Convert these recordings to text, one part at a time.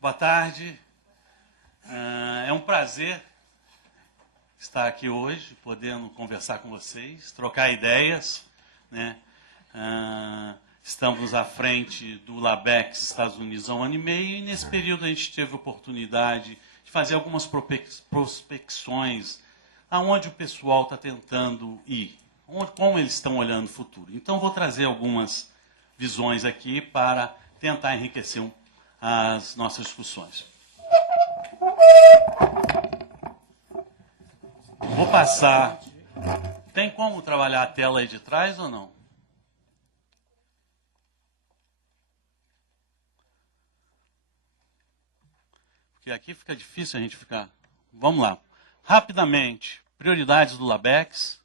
Boa tarde. É um prazer estar aqui hoje, podendo conversar com vocês, trocar ideias, né? Estamos à frente do LabEx Estados Unidos há 1 ano e meio, e nesse período a gente teve a oportunidade de fazer algumas prospecções aonde o pessoal está tentando ir, como eles estão olhando o futuro. Então, vou trazer algumas visões aqui para tentar enriquecer as nossas discussões. Vou passar. Tem como trabalhar a tela aí de trás ou não? Porque aqui fica difícil a gente ficar. Vamos lá. Rapidamente, prioridades do LabEx.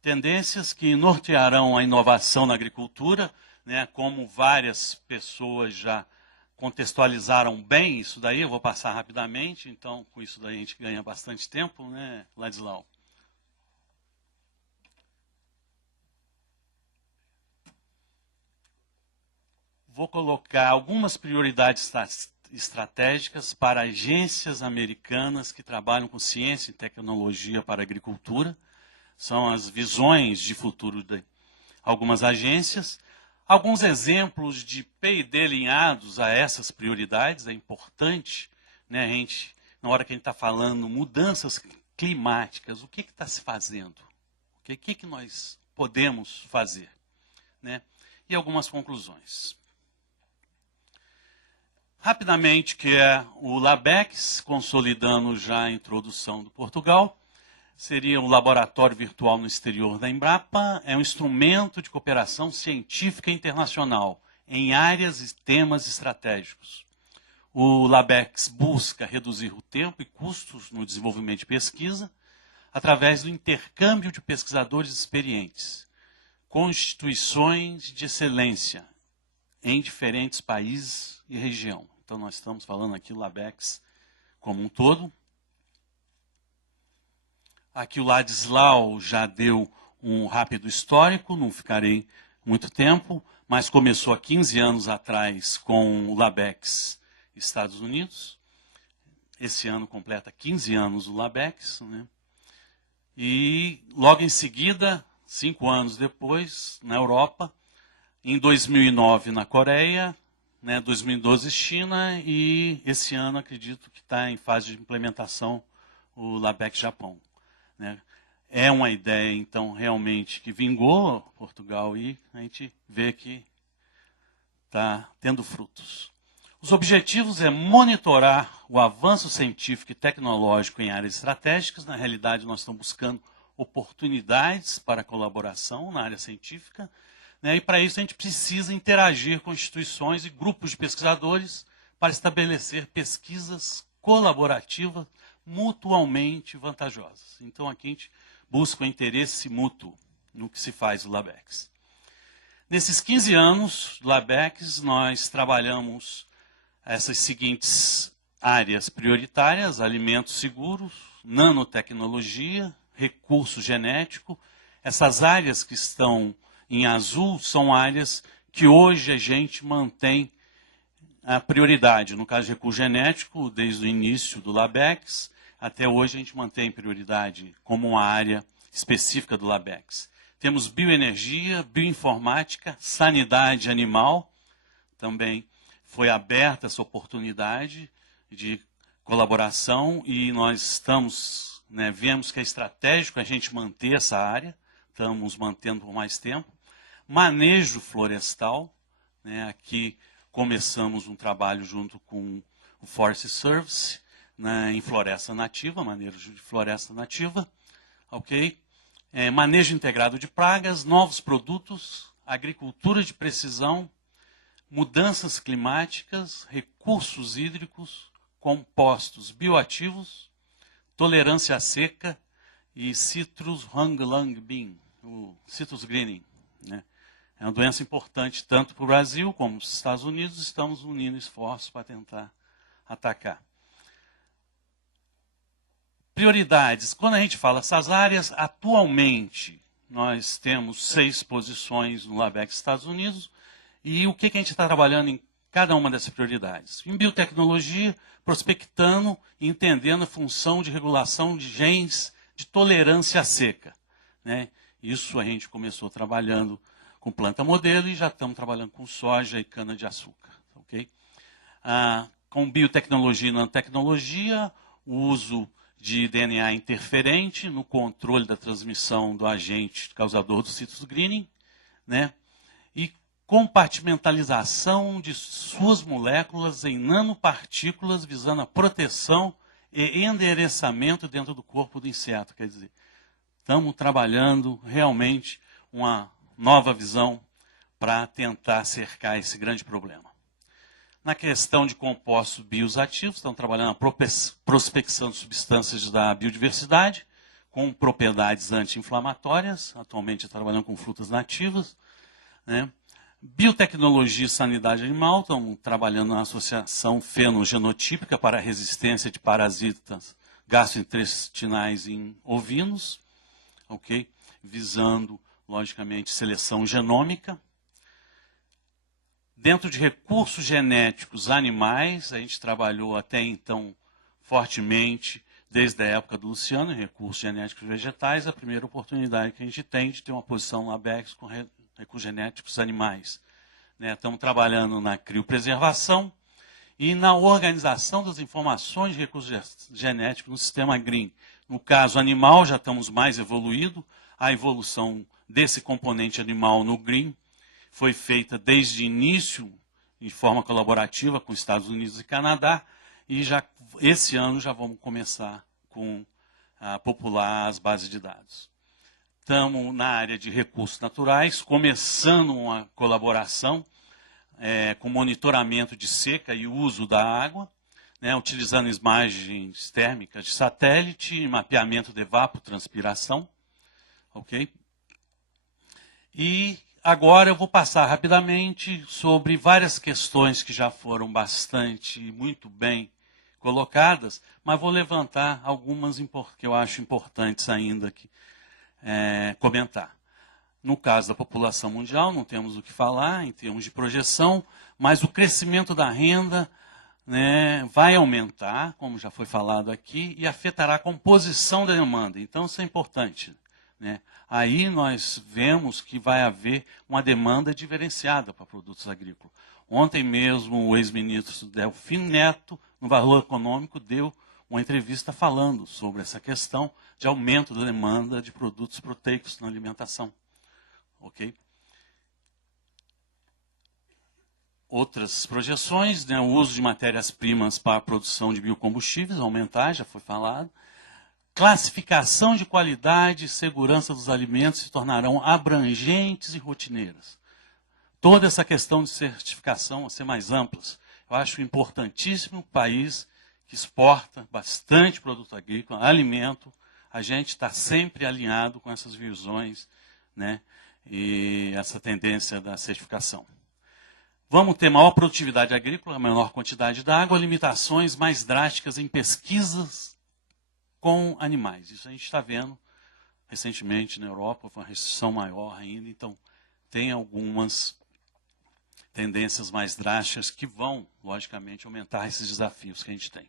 Tendências que nortearão a inovação na agricultura, né, como várias pessoas já contextualizaram bem isso daí, eu vou passar rapidamente, então com isso daí a gente ganha bastante tempo, né, Ladislau? Vou colocar algumas prioridades estratégicas para agências americanas que trabalham com ciência e tecnologia para a agricultura. São as visões de futuro de algumas agências. Alguns exemplos de P&D alinhados a essas prioridades. É importante, né, a gente, na hora que a gente está falando mudanças climáticas, o que está se fazendo? O que nós podemos fazer? Né? E algumas conclusões. Rapidamente, que é o LabEx, consolidando já a introdução do Portugal. Seria um laboratório virtual no exterior da Embrapa, é um instrumento de cooperação científica internacional em áreas e temas estratégicos. O LabEx busca reduzir o tempo e custos no desenvolvimento de pesquisa através do intercâmbio de pesquisadores experientes, com instituições de excelência em diferentes países e região. Então, nós estamos falando aqui do LabEx como um todo. Aqui o Ladislau já deu um rápido histórico, não ficarei muito tempo, mas começou há 15 anos atrás com o LabEx Estados Unidos. Esse ano completa 15 anos o LabEx, né? E logo em seguida, 5 anos depois, na Europa, em 2009 na Coreia, né, 2012 China, e esse ano acredito que está em fase de implementação o LabEx Japão. Né? É uma ideia, então, realmente que vingou Portugal e a gente vê que está tendo frutos. Os objetivos é monitorar o avanço científico e tecnológico em áreas estratégicas. Na realidade, nós estamos buscando oportunidades para colaboração na área científica, né? E para isso a gente precisa interagir com instituições e grupos de pesquisadores para estabelecer pesquisas colaborativas mutuamente vantajosas. Então, aqui a gente busca o interesse mútuo no que se faz no LabEx. Nesses 15 anos do LabEx, nós trabalhamos essas seguintes áreas prioritárias: alimentos seguros, nanotecnologia, recurso genético. Essas áreas que estão em azul são áreas que hoje a gente mantém a prioridade. No caso de recurso genético, desde o início do LabEx, até hoje a gente mantém prioridade como uma área específica do LabEx. Temos bioenergia, bioinformática, sanidade animal. Também foi aberta essa oportunidade de colaboração e nós estamos, né, vemos que é estratégico a gente manter essa área, estamos mantendo por mais tempo. Manejo florestal, né, aqui começamos um trabalho junto com o Forest Service, né, em floresta nativa, manejo de floresta nativa, ok? Manejo integrado de pragas, novos produtos, agricultura de precisão, mudanças climáticas, recursos hídricos, compostos bioativos, tolerância à seca e citrus Huanglang-Bean, o citrus greening, né? É uma doença importante tanto para o Brasil como para os Estados Unidos. Estamos unindo esforços para tentar atacar. Prioridades. Quando a gente fala essas áreas, atualmente nós temos 6 posições no LabEx Estados Unidos. E o que a gente está trabalhando em cada uma dessas prioridades. Em biotecnologia, prospectando e entendendo a função de regulação de genes de tolerância à seca, né? Isso a gente começou trabalhando com planta modelo e já estamos trabalhando com soja e cana-de-açúcar. Okay? Com biotecnologia e nanotecnologia, o uso de DNA interferente no controle da transmissão do agente causador do cytosgreening, né? E compartimentalização de suas moléculas em nanopartículas visando a proteção e endereçamento dentro do corpo do inseto. Quer dizer, estamos trabalhando realmente uma nova visão para tentar cercar esse grande problema. Na questão de compostos bioativos, estamos trabalhando a prospecção de substâncias da biodiversidade, com propriedades anti-inflamatórias, atualmente trabalhando com frutas nativas, né? Biotecnologia e sanidade animal, estamos trabalhando na associação fenogenotípica para a resistência de parasitas gastrointestinais em ovinos, okay? Visando, logicamente, seleção genômica. Dentro de recursos genéticos animais, a gente trabalhou até então fortemente, desde a época do Luciano, em recursos genéticos vegetais, a primeira oportunidade que a gente tem de ter uma posição na BEX com recursos genéticos animais. Né? Estamos trabalhando na criopreservação e na organização das informações de recursos genéticos no sistema GRIN. No caso animal, já estamos mais evoluídos. A evolução desse componente animal no GRIN foi feita desde o início, de forma colaborativa com os Estados Unidos e Canadá, e já, esse ano já vamos começar a popular as bases de dados. Estamos na área de recursos naturais, começando uma colaboração com monitoramento de seca e uso da água, né, utilizando imagens térmicas de satélite e mapeamento de evapotranspiração. Okay? E agora eu vou passar rapidamente sobre várias questões que já foram muito bem colocadas, mas vou levantar algumas que eu acho importantes ainda aqui. Comentar. No caso da população mundial, não temos o que falar em termos de projeção, mas o crescimento da renda, né, vai aumentar, como já foi falado aqui, e afetará a composição da demanda. Então, isso é importante. Né? Aí nós vemos que vai haver uma demanda diferenciada para produtos agrícolas. Ontem mesmo, o ex-ministro Delfim Neto, no Valor Econômico, deu uma entrevista falando sobre essa questão de aumento da demanda de produtos proteicos na alimentação. Okay? Outras projeções, né, o uso de matérias-primas para a produção de biocombustíveis aumentar, já foi falado. Classificação de qualidade e segurança dos alimentos se tornarão abrangentes e rotineiras. Toda essa questão de certificação vai ser mais ampla. Eu acho importantíssimo o país que exporta bastante produto agrícola, alimento, a gente está sempre alinhado com essas visões, né, e essa tendência da certificação. Vamos ter maior produtividade agrícola, menor quantidade de água, limitações mais drásticas em pesquisas com animais. Isso a gente está vendo recentemente na Europa, com uma restrição maior ainda, então tem algumas tendências mais drásticas que vão, logicamente, aumentar esses desafios que a gente tem.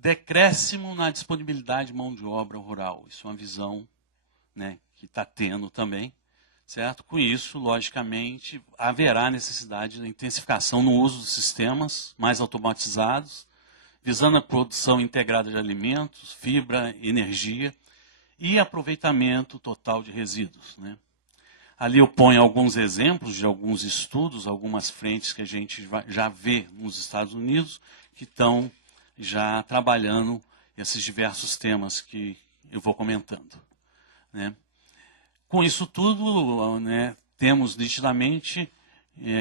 Decréscimo na disponibilidade de mão de obra rural. Isso é uma visão, né, que está tendo também, certo? Com isso, logicamente, haverá necessidade de intensificação no uso dos sistemas mais automatizados, visando a produção integrada de alimentos, fibra, energia e aproveitamento total de resíduos. Né? Ali eu ponho alguns exemplos de alguns estudos, algumas frentes que a gente já vê nos Estados Unidos, que estão já trabalhando esses diversos temas que eu vou comentando. Né? Com isso tudo, né, temos nitidamente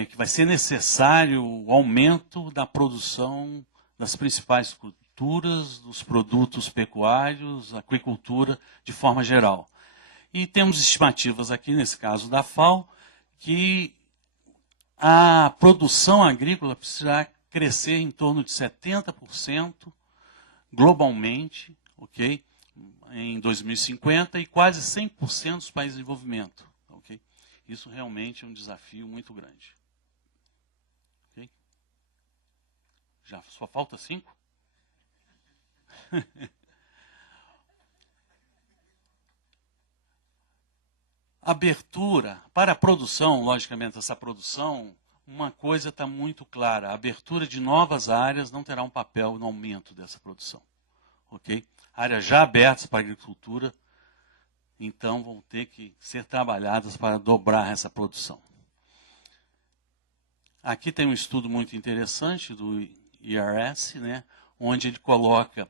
que vai ser necessário o aumento da produção das principais culturas, dos produtos pecuários, aquicultura, de forma geral. E temos estimativas aqui, nesse caso da FAO, que a produção agrícola precisará crescer em torno de 70% globalmente, okay, em 2050, e quase 100% dos países de desenvolvimento. Okay? Isso realmente é um desafio muito grande. Já só falta 5? Abertura para a produção, logicamente, essa produção, uma coisa está muito clara: a abertura de novas áreas não terá um papel no aumento dessa produção. Ok? Áreas já abertas para a agricultura, então, vão ter que ser trabalhadas para dobrar essa produção. Aqui tem um estudo muito interessante do IRS, né, onde ele coloca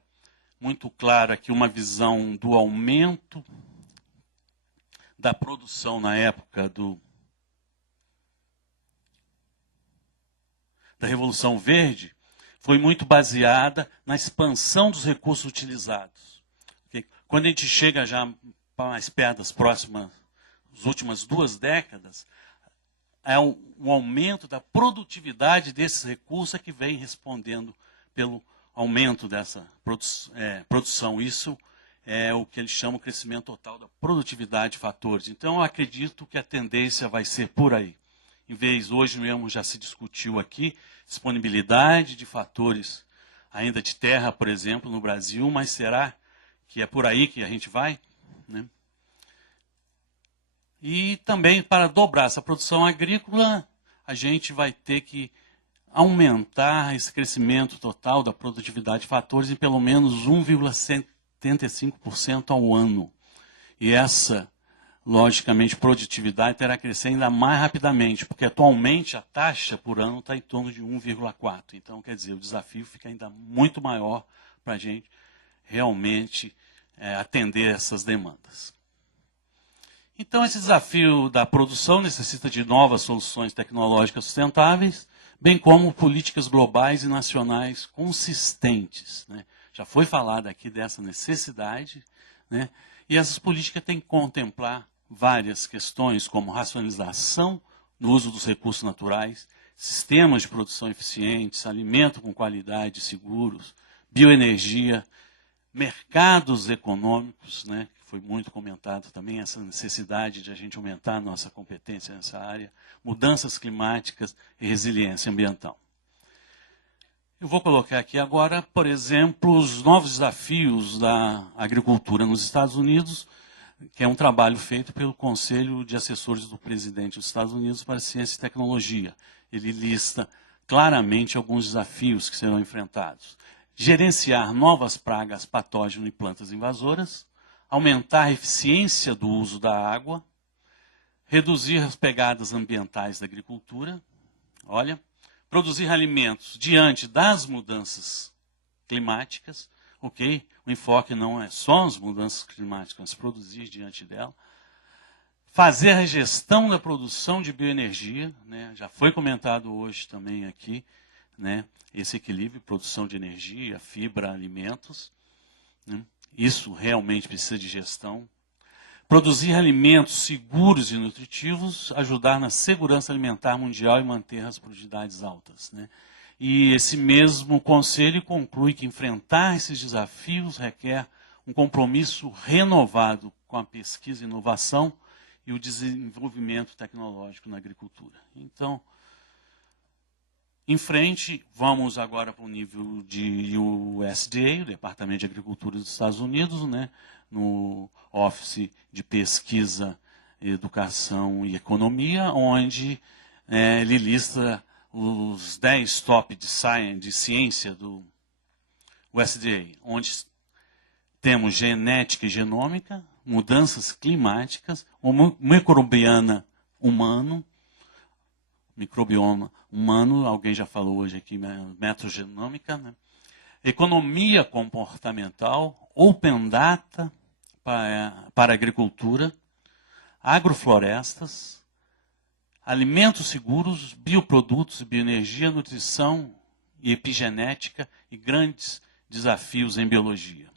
muito claro aqui uma visão do aumento da produção na época da Revolução Verde, foi muito baseada na expansão dos recursos utilizados. Okay? Quando a gente chega já mais perto das últimas 2 décadas, é um aumento da produtividade desses recursos que vem respondendo pelo aumento dessa produção. Isso é o que eles chamam de crescimento total da produtividade de fatores. Então, eu acredito que a tendência vai ser por aí. Em vez, hoje mesmo já se discutiu aqui, disponibilidade de fatores ainda de terra, por exemplo, no Brasil, mas será que é por aí que a gente vai? Né? E também, para dobrar essa produção agrícola, a gente vai ter que aumentar esse crescimento total da produtividade de fatores em pelo menos 1,75% ao ano. E essa, logicamente, produtividade terá que crescer ainda mais rapidamente, porque atualmente a taxa por ano está em torno de 1,4. Então, quer dizer, o desafio fica ainda muito maior para a gente realmente atender essas demandas. Então, esse desafio da produção necessita de novas soluções tecnológicas sustentáveis, bem como políticas globais e nacionais consistentes. Né? Já foi falado aqui dessa necessidade, né? E essas políticas têm que contemplar várias questões, como racionalização no uso dos recursos naturais, sistemas de produção eficientes, alimento com qualidade, seguros, bioenergia, mercados econômicos, né? Foi muito comentado também essa necessidade de a gente aumentar a nossa competência nessa área, mudanças climáticas e resiliência ambiental. Eu vou colocar aqui agora, por exemplo, os novos desafios da agricultura nos Estados Unidos, que é um trabalho feito pelo Conselho de Assessores do Presidente dos Estados Unidos para Ciência e Tecnologia. Ele lista claramente alguns desafios que serão enfrentados. Gerenciar novas pragas, patógenos e plantas invasoras, aumentar a eficiência do uso da água, reduzir as pegadas ambientais da agricultura, produzir alimentos diante das mudanças climáticas, ok? O enfoque não é só as mudanças climáticas, mas produzir diante dela. Fazer a gestão da produção de bioenergia, né? Já foi comentado hoje também aqui, né? Esse equilíbrio, produção de energia, fibra, alimentos, né? Isso realmente precisa de gestão. Produzir alimentos seguros e nutritivos, ajudar na segurança alimentar mundial e manter as produtividades altas. Né? E esse mesmo conselho conclui que enfrentar esses desafios requer um compromisso renovado com a pesquisa e inovação e o desenvolvimento tecnológico na agricultura. Então, em frente, vamos agora para o nível de USDA, o Departamento de Agricultura dos Estados Unidos, né, no Office de Pesquisa, Educação e Economia, onde ele lista os 10 top de ciência do USDA, onde temos genética e genômica, mudanças climáticas, microbioma humano, alguém já falou hoje aqui, metagenômica, né? Economia comportamental, Open Data para agricultura, agroflorestas, alimentos seguros, bioprodutos e bioenergia, nutrição e epigenética e grandes desafios em biologia.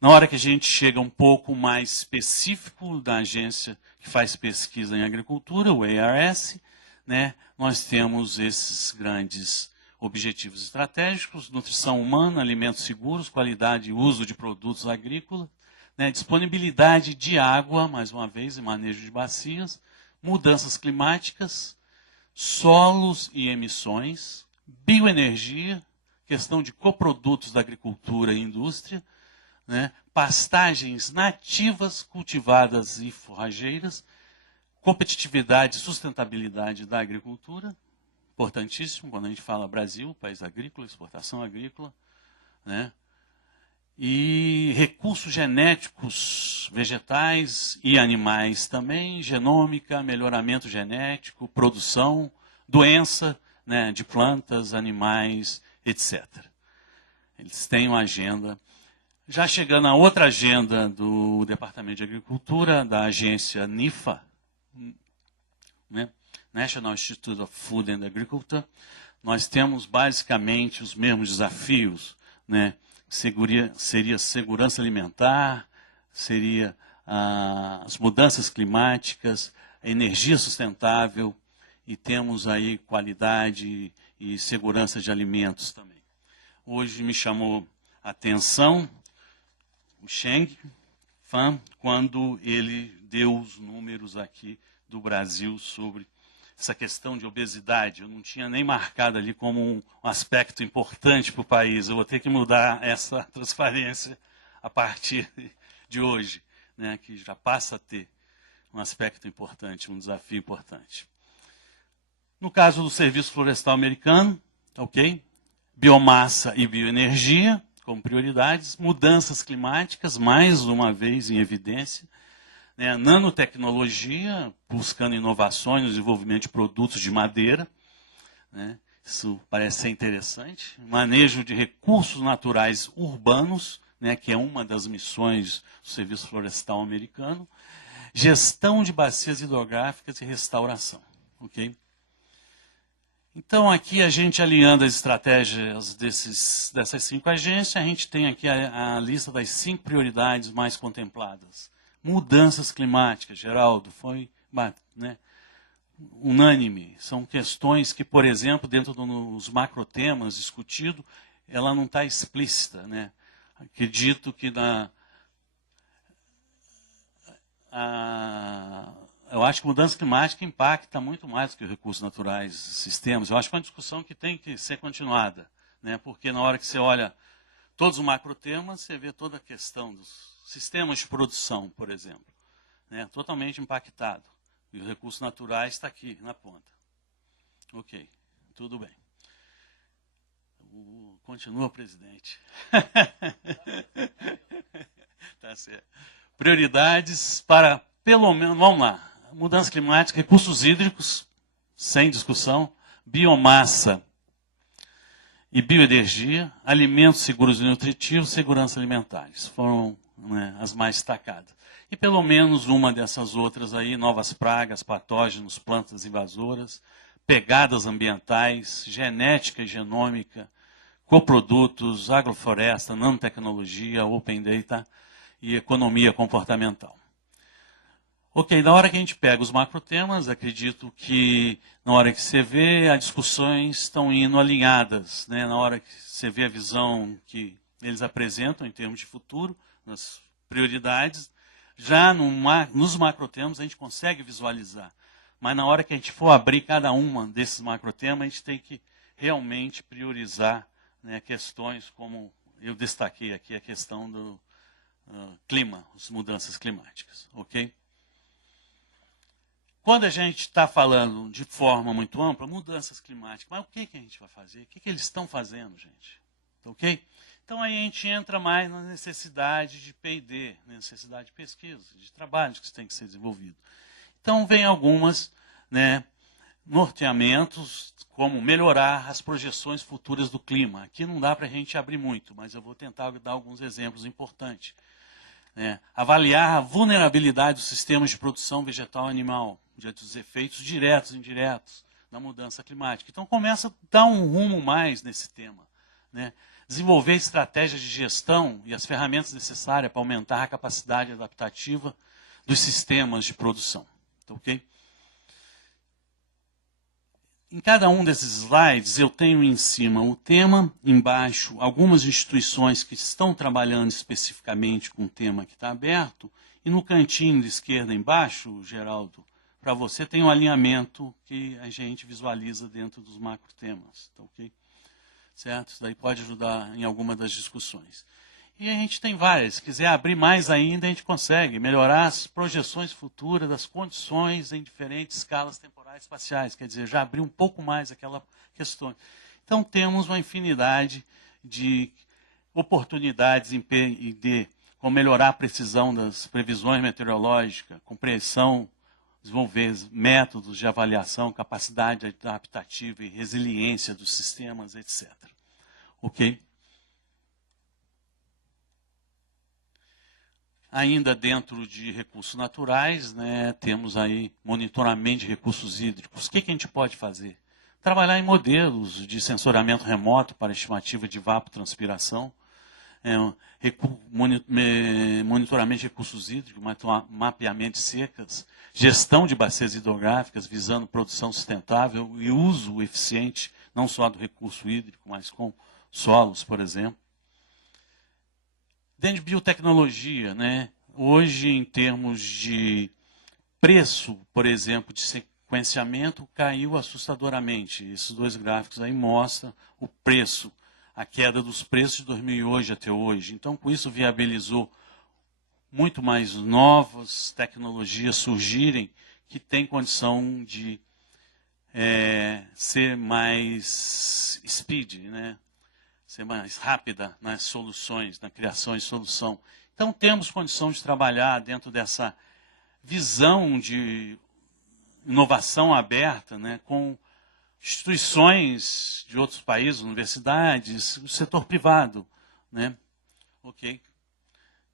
Na hora que a gente chega um pouco mais específico da agência que faz pesquisa em agricultura, o ARS, né, nós temos esses grandes objetivos estratégicos: nutrição humana, alimentos seguros, qualidade e uso de produtos agrícolas, né, disponibilidade de água, mais uma vez, e manejo de bacias, mudanças climáticas, solos e emissões, bioenergia, questão de coprodutos da agricultura e indústria, né, pastagens nativas, cultivadas e forrageiras, competitividade e sustentabilidade da agricultura, importantíssimo quando a gente fala Brasil, país agrícola, exportação agrícola, né, e recursos genéticos vegetais e animais também, genômica, melhoramento genético, produção, doença, né, de plantas, animais, etc. Eles têm uma agenda. Já chegando a outra agenda do Departamento de Agricultura, da agência NIFA, né, National Institute of Food and Agriculture, nós temos basicamente os mesmos desafios, né? Seria segurança alimentar, seria as mudanças climáticas, a energia sustentável, e temos aí qualidade e segurança de alimentos também. Hoje me chamou a atenção o Cheng Fan, quando ele deu os números aqui do Brasil sobre essa questão de obesidade. Eu não tinha nem marcado ali como um aspecto importante para o país. Eu vou ter que mudar essa transparência a partir de hoje, né, que já passa a ter um aspecto importante, um desafio importante. No caso do Serviço Florestal Americano, ok? Biomassa e bioenergia como prioridades, mudanças climáticas, mais uma vez em evidência, né, nanotecnologia, buscando inovações no desenvolvimento de produtos de madeira, né, isso parece ser interessante, manejo de recursos naturais urbanos, né, que é uma das missões do Serviço Florestal Americano, gestão de bacias hidrográficas e restauração. Okay? Então, aqui a gente alinhando as estratégias dessas 5 agências, a gente tem aqui a lista das 5 prioridades mais contempladas. Mudanças climáticas, Geraldo, foi, né, unânime. São questões que, por exemplo, dentro dos macrotemas discutidos, ela não está explícita. Né? Acredito que eu acho que mudança climática impacta muito mais do que recursos naturais, sistemas. Eu acho que é uma discussão que tem que ser continuada, né? Porque na hora que você olha todos os macrotemas, você vê toda a questão dos sistemas de produção, por exemplo, né? Totalmente impactado. E os recursos naturais está aqui, na ponta. Ok, tudo bem. Continua, presidente. Tá certo. Prioridades para, pelo menos, vamos lá. Mudança climática, recursos hídricos, sem discussão, biomassa e bioenergia, alimentos seguros e nutritivos, segurança alimentar. Isso foram, né, as mais destacadas. E pelo menos uma dessas outras aí, novas pragas, patógenos, plantas invasoras, pegadas ambientais, genética e genômica, coprodutos, agrofloresta, nanotecnologia, open data e economia comportamental. Ok, na hora que a gente pega os macrotemas, acredito que na hora que você vê, as discussões estão indo alinhadas, né? Na hora que você vê a visão que eles apresentam em termos de futuro, nas prioridades, já nos macrotemas a gente consegue visualizar. Mas na hora que a gente for abrir cada uma desses macrotemas, a gente tem que realmente priorizar, né, questões como eu destaquei aqui, a questão do clima, as mudanças climáticas, ok? Quando a gente está falando de forma muito ampla, mudanças climáticas, mas o que a gente vai fazer? O que eles estão fazendo, gente? Ok? Então aí a gente entra mais na necessidade de P&D, necessidade de pesquisa, de trabalhos que têm que ser desenvolvidos. Então vem algumas, né, norteamentos, como melhorar as projeções futuras do clima. Aqui não dá para a gente abrir muito, mas eu vou tentar dar alguns exemplos importantes. Avaliar a vulnerabilidade dos sistemas de produção vegetal e animal, diante dos efeitos diretos e indiretos da mudança climática. Então, começa a dar um rumo mais nesse tema. Né? Desenvolver estratégias de gestão e as ferramentas necessárias para aumentar a capacidade adaptativa dos sistemas de produção. Ok? Em cada um desses slides, eu tenho em cima o tema, embaixo algumas instituições que estão trabalhando especificamente com o tema que está aberto, e no cantinho de esquerda embaixo, Geraldo, para você tem um alinhamento que a gente visualiza dentro dos macrotemas. Tá, ok? certo? Isso daí pode ajudar em alguma das discussões. E a gente tem várias. Se quiser abrir mais ainda, a gente consegue melhorar as projeções futuras das condições em diferentes escalas temporais e espaciais. Quer dizer, já abrir um pouco mais aquela questão. Então, temos uma infinidade de oportunidades como melhorar a precisão das previsões meteorológicas, compreensão, desenvolver métodos de avaliação, capacidade adaptativa e resiliência dos sistemas, etc. Ok? Ainda dentro de recursos naturais, né, temos aí monitoramento de recursos hídricos. O que a gente pode fazer? Trabalhar em modelos de sensoriamento remoto para estimativa de evapotranspiração, monitoramento de recursos hídricos, mapeamento de secas, gestão de bacias hidrográficas visando produção sustentável e uso eficiente, não só do recurso hídrico, mas com solos, por exemplo. Dentro de biotecnologia, né? Hoje, em termos de preço, por exemplo, de sequenciamento, caiu assustadoramente. Esses dois gráficos aí mostram o preço, a queda dos preços de 2008 até hoje. Então, com isso, viabilizou muito mais novas tecnologias surgirem que têm condição de ser mais speed, né? Ser mais rápida nas soluções, na criação de solução. Então, temos condição de trabalhar dentro dessa visão de inovação aberta, né, com instituições de outros países, universidades, o setor privado. Né? Okay.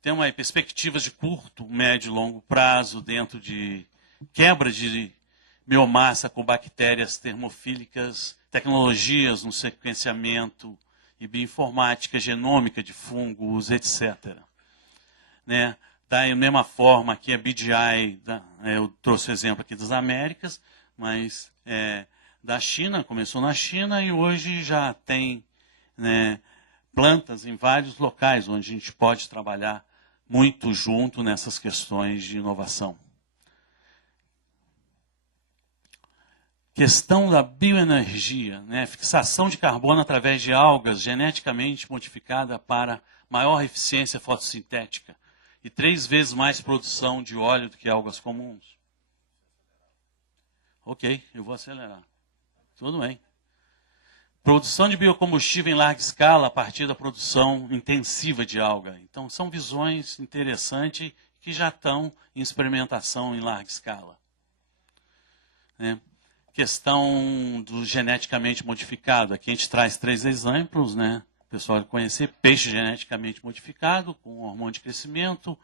Temos aí perspectivas de curto, médio e longo prazo dentro de quebra de biomassa com bactérias termofílicas, tecnologias no sequenciamento e bioinformática, genômica de fungos, etc. Né? Da mesma forma que a BGI, eu trouxe o exemplo aqui das Américas, mas da China, começou na China e hoje já tem, né, plantas em vários locais onde a gente pode trabalhar muito junto nessas questões de inovação. Questão da bioenergia, né? Fixação de carbono através de algas geneticamente modificada para maior eficiência fotossintética e 3 vezes mais produção de óleo do que algas comuns. Ok, eu vou acelerar. Tudo bem. Produção de biocombustível em larga escala a partir da produção intensiva de alga. Então, são visões interessantes que já estão em experimentação em larga escala. Né? Questão do geneticamente modificado. Aqui a gente traz 3 exemplos, né? O pessoal vai conhecer. Peixe geneticamente modificado, com hormônio de crescimento.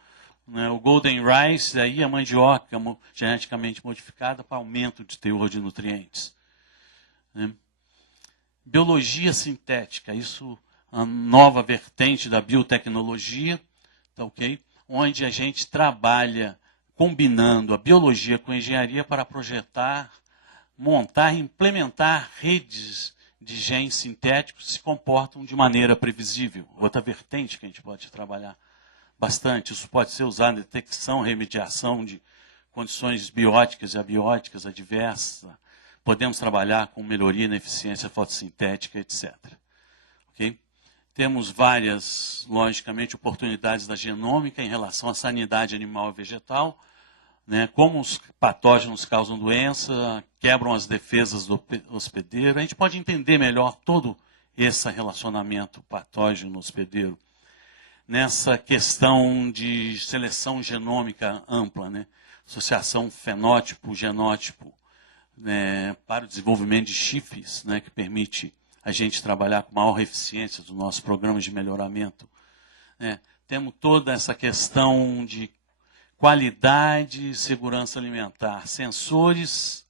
Né? O golden rice, aí a mandioca geneticamente modificada para aumento de teor de nutrientes. Né? Biologia sintética, isso é uma nova vertente da biotecnologia, tá, okay? Onde a gente trabalha combinando a biologia com a engenharia para projetar, montar e implementar redes de genes sintéticos que se comportam de maneira previsível. Outra vertente que a gente pode trabalhar bastante. Isso pode ser usado na detecção, remediação de condições bióticas e abióticas adversas. Podemos trabalhar com melhoria na eficiência fotossintética, etc. Okay? Temos várias, logicamente, oportunidades da genômica em relação à sanidade animal e vegetal, né? Como os patógenos causam doença, quebram as defesas do hospedeiro. A gente pode entender melhor todo esse relacionamento patógeno-hospedeiro nessa questão de seleção genômica ampla, né? Associação fenótipo-genótipo, né, para o desenvolvimento de chips, né, que permite a gente trabalhar com maior eficiência dos nossos programas de melhoramento. Né? Temos toda essa questão de qualidade e segurança alimentar, sensores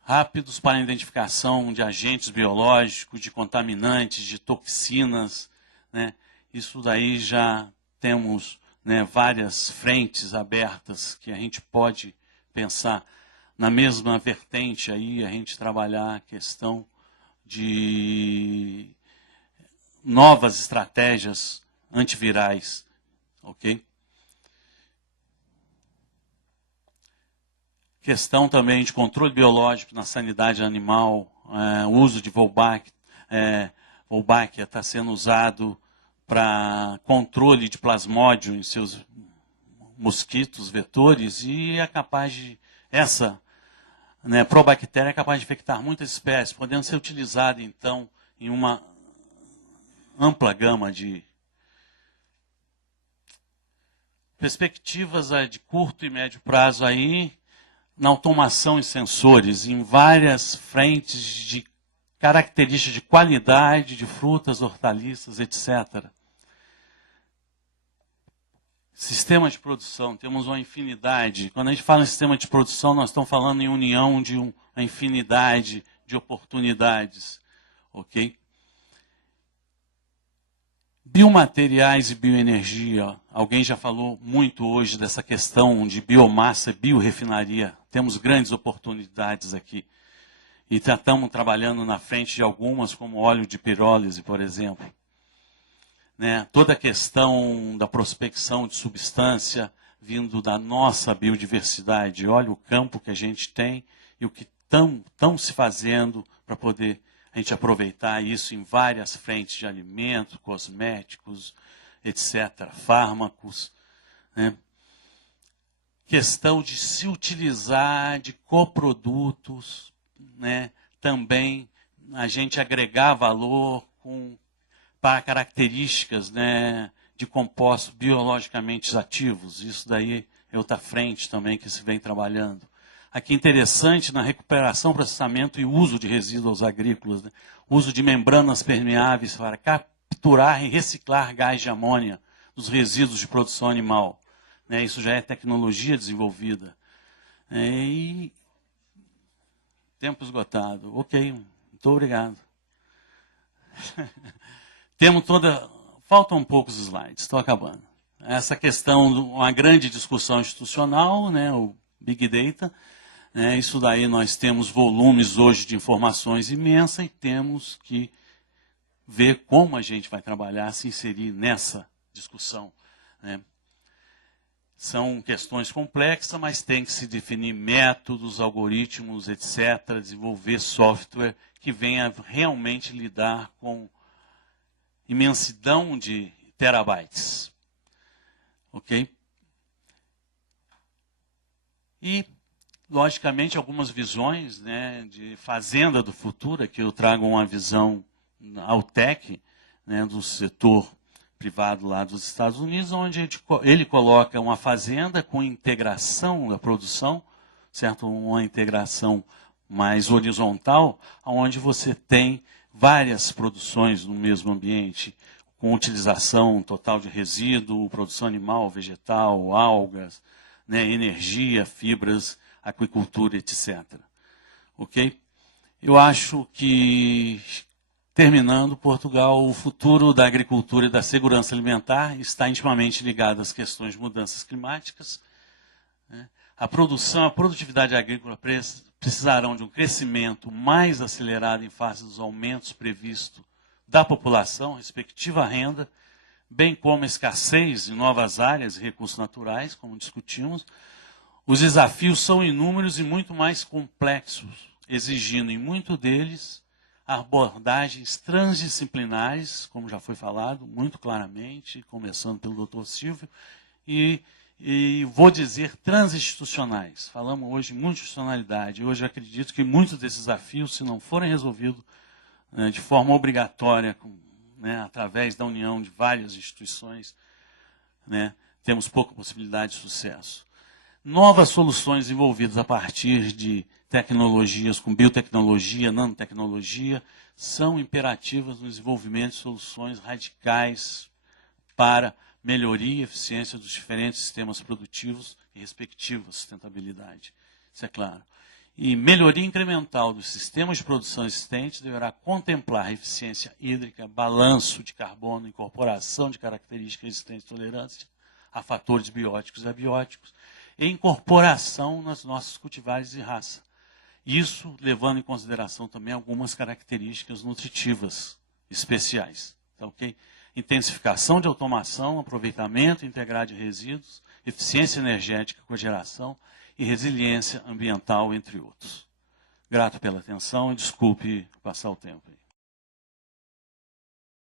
rápidos para a identificação de agentes biológicos, de contaminantes, de toxinas. Né? Isso daí já temos, né, várias frentes abertas que a gente pode pensar. Na mesma vertente aí, a gente trabalhar a questão de novas estratégias antivirais, ok? Questão também de controle biológico na sanidade animal, uso de Volbach, Wolbachia está sendo usado para controle de plasmódio em seus mosquitos, vetores, e é capaz de, essa probactéria é capaz de infectar muitas espécies, podendo ser utilizada, então, em uma ampla gama de perspectivas de curto e médio prazo aí, na automação e sensores, em várias frentes de características de qualidade de frutas, hortaliças, etc. Sistema de produção, temos uma infinidade. Quando a gente fala em sistema de produção, nós estamos falando em união de uma infinidade de oportunidades. Ok? Biomateriais e bioenergia. Alguém já falou muito hoje dessa questão de biomassa e biorefinaria. Temos grandes oportunidades aqui. E estamos trabalhando na frente de algumas, como óleo de pirólise, por exemplo. Toda a questão da prospecção de substância vindo da nossa biodiversidade. Olha o campo que a gente tem e o que estão se fazendo para poder a gente aproveitar isso em várias frentes de alimentos, cosméticos, etc., fármacos. Questão de se utilizar de coprodutos, também a gente agregar valor para características de compostos biologicamente ativos. Isso daí é outra frente também que se vem trabalhando. Aqui interessante na recuperação, processamento e uso de resíduos agrícolas. Uso de membranas permeáveis para capturar e reciclar gás de amônia dos resíduos de produção animal. Isso já é tecnologia desenvolvida. E tempo esgotado. Ok, muito obrigado. Temos faltam poucos slides, estou acabando. Essa questão, uma grande discussão institucional, o Big Data. Isso daí nós temos volumes hoje de informações imensas e temos que ver como a gente vai trabalhar, se inserir nessa discussão. São questões complexas, mas tem que se definir métodos, algoritmos, etc., desenvolver software que venha realmente lidar com imensidão de terabytes. Ok? E, logicamente, algumas visões de fazenda do futuro, que eu trago uma visão Altec, do setor privado lá dos Estados Unidos, onde ele coloca uma fazenda com integração da produção, certo? Uma integração mais horizontal, onde você tem várias produções no mesmo ambiente, com utilização total de resíduo, produção animal, vegetal, algas, energia, fibras, aquicultura, etc. Ok? Eu acho que, terminando, Portugal, o futuro da agricultura e da segurança alimentar está intimamente ligado às questões de mudanças climáticas. A produção, a produtividade agrícola precisarão de um crescimento mais acelerado em face dos aumentos previstos da população, respectiva renda, bem como a escassez de novas áreas e recursos naturais, como discutimos. Os desafios são inúmeros e muito mais complexos, exigindo em muito deles abordagens transdisciplinares, como já foi falado muito claramente, começando pelo Dr. Silvio, e vou dizer transinstitucionais. Falamos hoje de multidisciplinaridade. Hoje eu acredito que muitos desses desafios, se não forem resolvidos de forma obrigatória, através da união de várias instituições, temos pouca possibilidade de sucesso. Novas soluções desenvolvidas a partir de tecnologias com biotecnologia, nanotecnologia, são imperativas no desenvolvimento de soluções radicais para melhoria e eficiência dos diferentes sistemas produtivos e respectiva sustentabilidade. Isso é claro. E melhoria incremental dos sistemas de produção existentes deverá contemplar eficiência hídrica, balanço de carbono, incorporação de características existentes de tolerância a fatores bióticos e abióticos, e incorporação nas nossas cultivares de raça. Isso levando em consideração também algumas características nutritivas especiais. Tá, okay? Intensificação de automação, aproveitamento integrado de resíduos, eficiência energética com a geração e resiliência ambiental, entre outros. Grato pela atenção e desculpe passar o tempo.